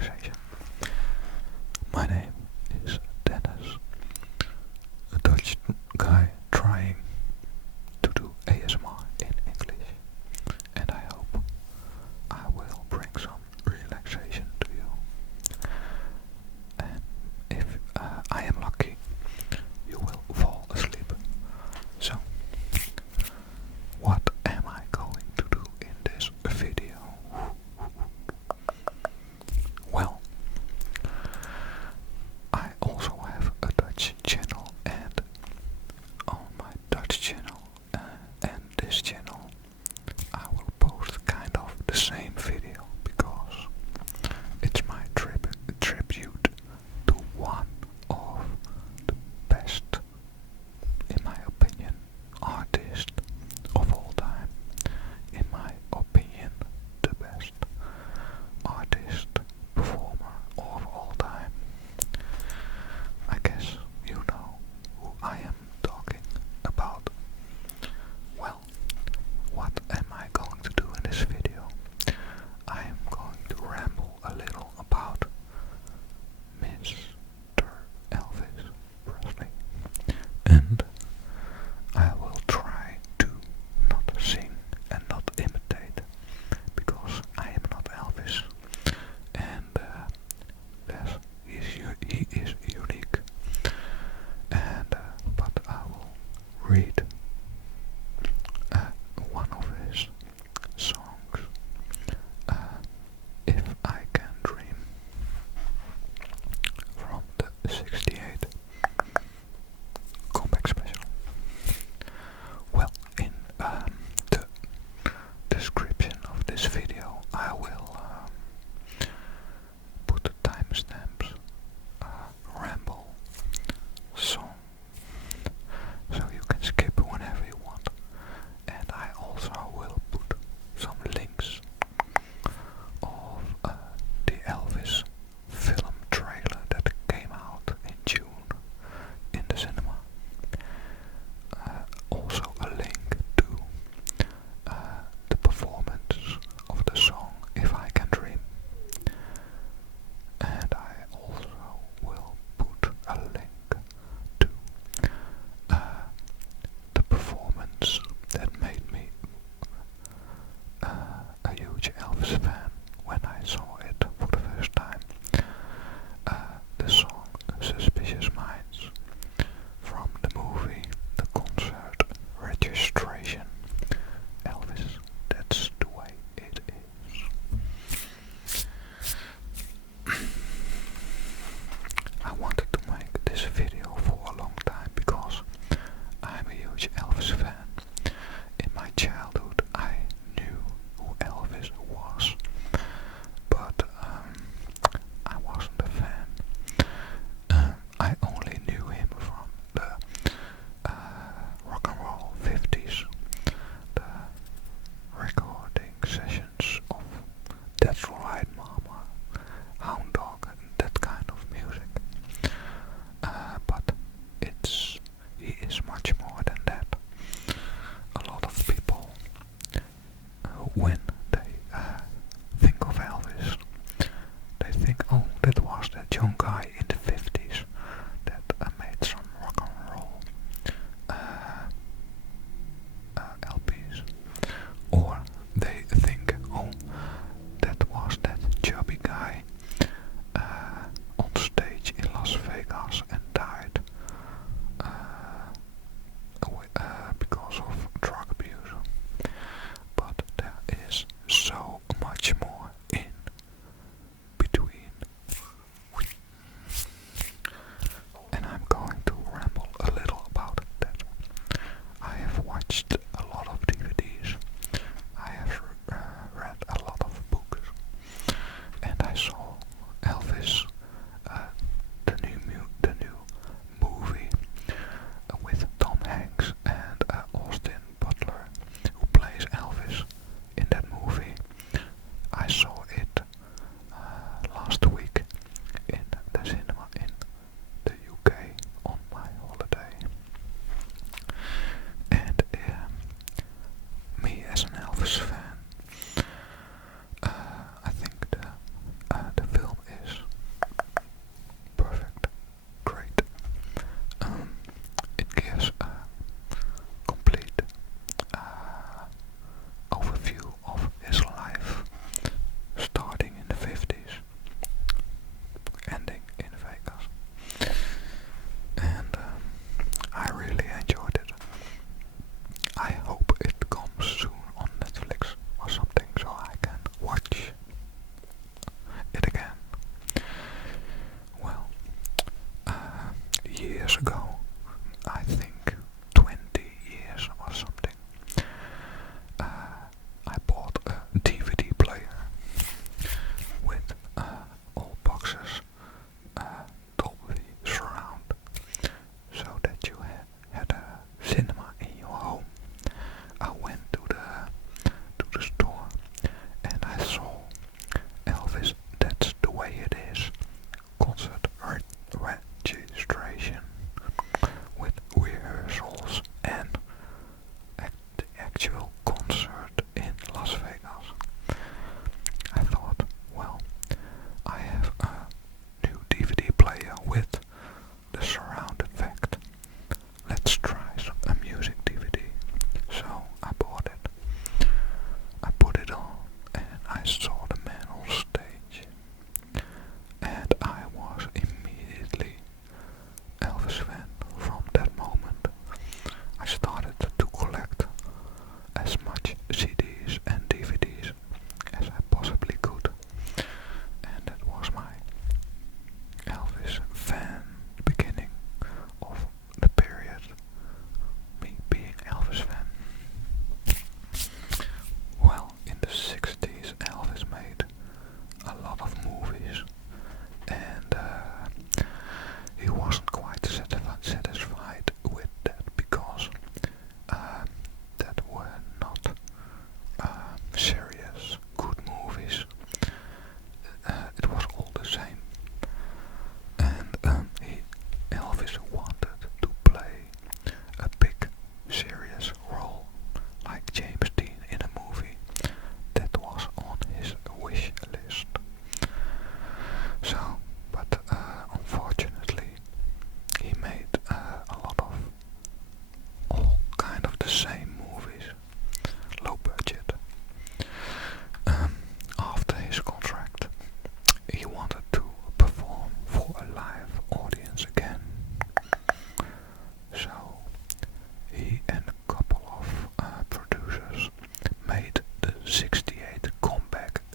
relaxation. My name is Dennis, a Dutch guy trying to do ASMR in English, and I hope I will bring some relaxation to you. And if I am lucky, you will fall asleep. So, what am I going to do in this video? Well,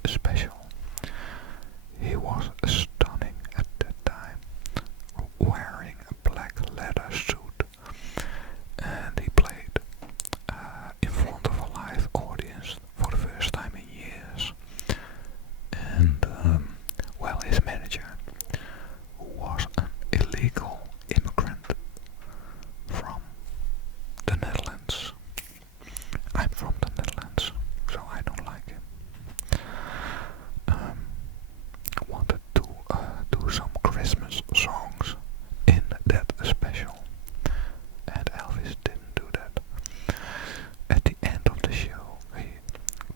special. He was stunning at that time, wearing a black leather suit, and he played in front of a live audience for the first time in years. And well, his manager, who was an illegal immigrant from the Netherlands. I'm from the Netherlands, so I don't like him. Wanted to do some Christmas songs in that special, and Elvis didn't do that. At the end of the show, he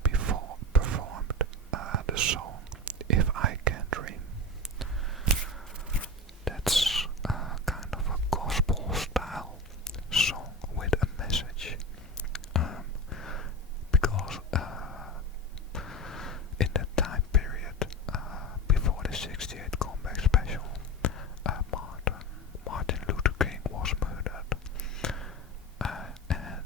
performed the song "If I Can Dream." That's kind of a gospel style song with a message, because in that time period, before the '68 comeback special, Martin Luther King was murdered, and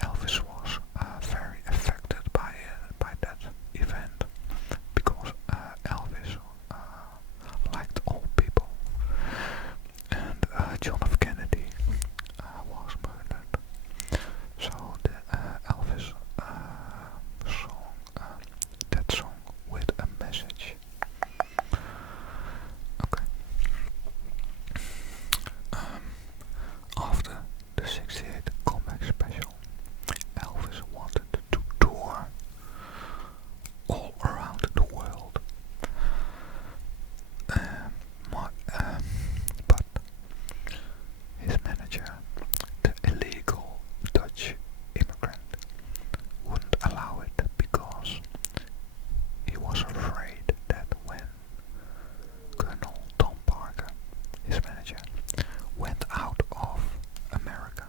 Elvis was very affected by that event, because Elvis liked all people, and John F. Kennedy was murdered. So the Elvis song, that song with a message. Okay. After the '68 comeback special, Elvis wanted to tour all around the world. But his manager, the illegal Dutch immigrant, wouldn't allow it, because he was afraid that when Colonel Tom Parker, his manager, went out of America,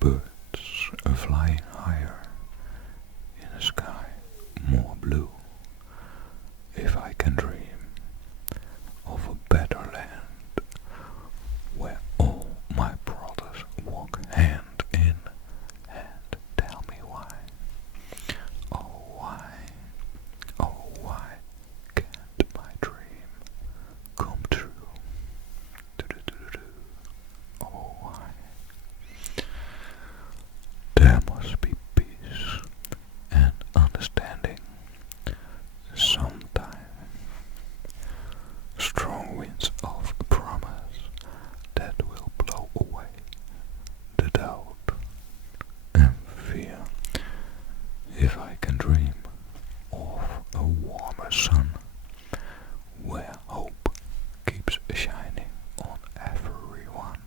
birds are flying higher in a sky more blue. If I can dream of a better land where all my brothers walk hand in hand, tell me why. Oh why, oh why can't my dream come true? Do-do-do-do-do. Oh why? There must be peace and understanding sometime. Strong winds of promise that will blow away the doubt and fear. If I can dream of a warmer sun where hope keeps shining on everyone,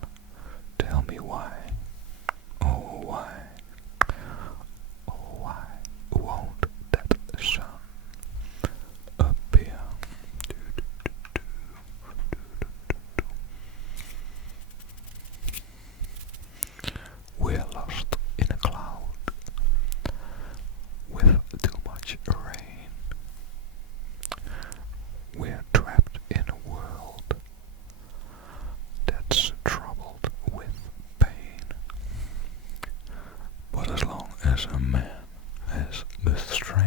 tell me why. Oh why, oh why won't that sun appear? We're lost in a cloud with too much rain. We're trapped in a world that's troubled with pain. But as long as a man has the strength